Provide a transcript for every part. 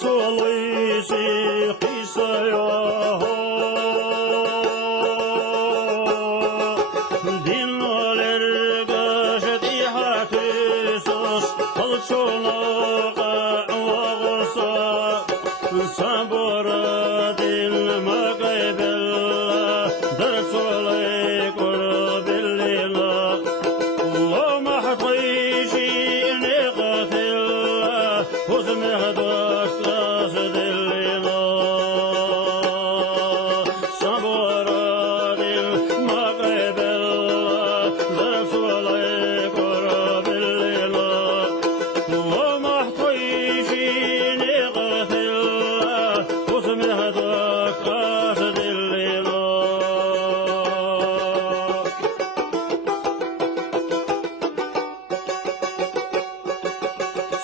solisi qisaya dinlerge şedihatısos alçolağa ağırsa sabora dilme gaybella dersolay kurbillila lo mahtayishi niqatilla huzmehdak asdillila sabora dilme gaybella dersolay kurbillila lo mahtayishi niqatilla huzmehdak asdillila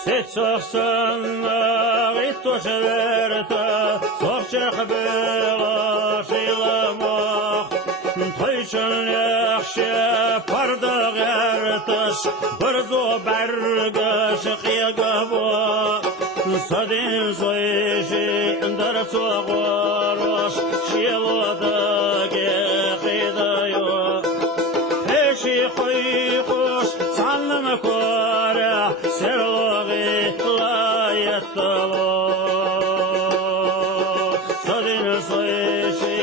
Сексахсанна риттошеверта сорчех бела шиламах Тайшан яхше пардагерташ Бірзо бәргіш қиғаба Садин зойши дар соғараш Шилодаге қидайо Пеши қойқош санлым көре Серлоғи лайеттало Садин зойши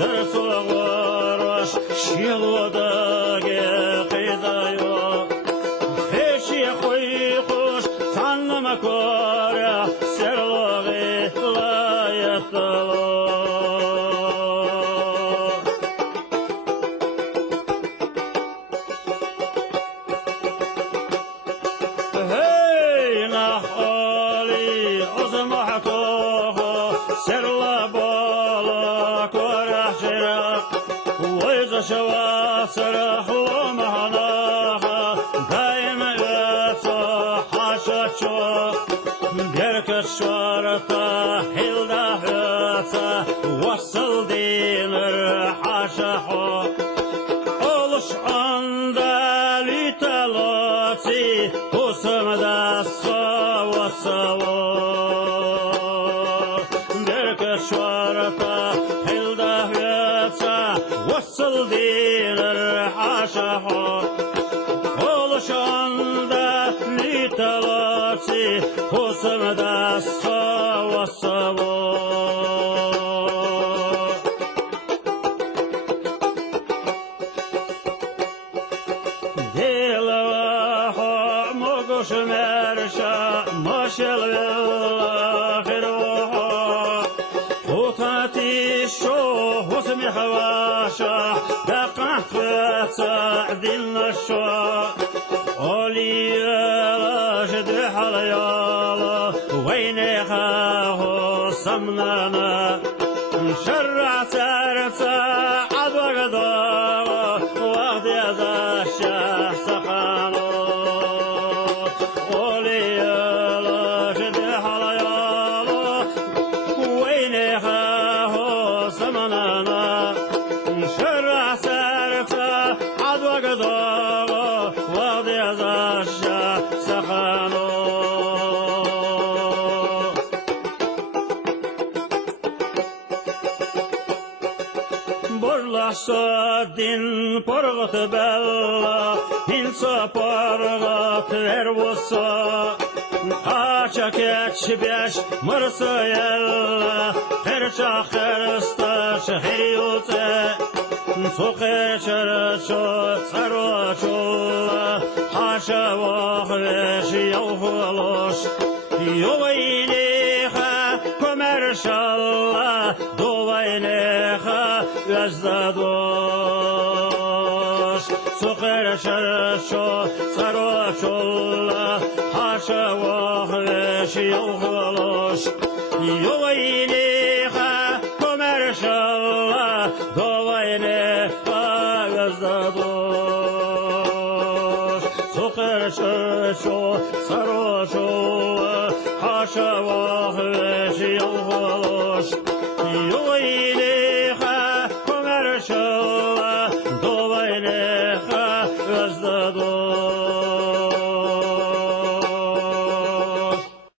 дар соғараш Шилодаге қидайо Пеши қойқош санлым көре Серлоғи лайеттало سرلا بالا كره شرق ويزا شوا سرح ومهناها دايم يتصح حاشا بيرك الشرطة حلدا هتا وصل دينر حاشا أولش عندالي تلاتي قسم دسا وصوا شرطة حلدا هيتا وصل دينر حاشا Oluşanda litalati Husmda sava sava Delava mogush mersha Mashal villa Utati sho husmi hawasha Daqat sa'dilna sho Oliya jdi halayala Wayneha samnana Sharra tarta adwagada Wahdi zasha sakhano Oliya jdi halayala Wayneha samnana Sharra tarta adwagada وضع ذا سخانو برلحظة دين برغت بلا إنسا برغت إروسا قاچا كتشبش مرسا يلا خرشا خرستا شهريوتا سوقي شرشو سروشولا حاشا وخش يوفلوش يوينيخا كمرشالله دوينيخا يزدادوش سوقي شرشو سروشولا حاشا وخش يوفلوش يوينيخا كمرشالله دوينيخا يزدادوش سوقر ششو سروشو حاشا وخش يوفلوش يويني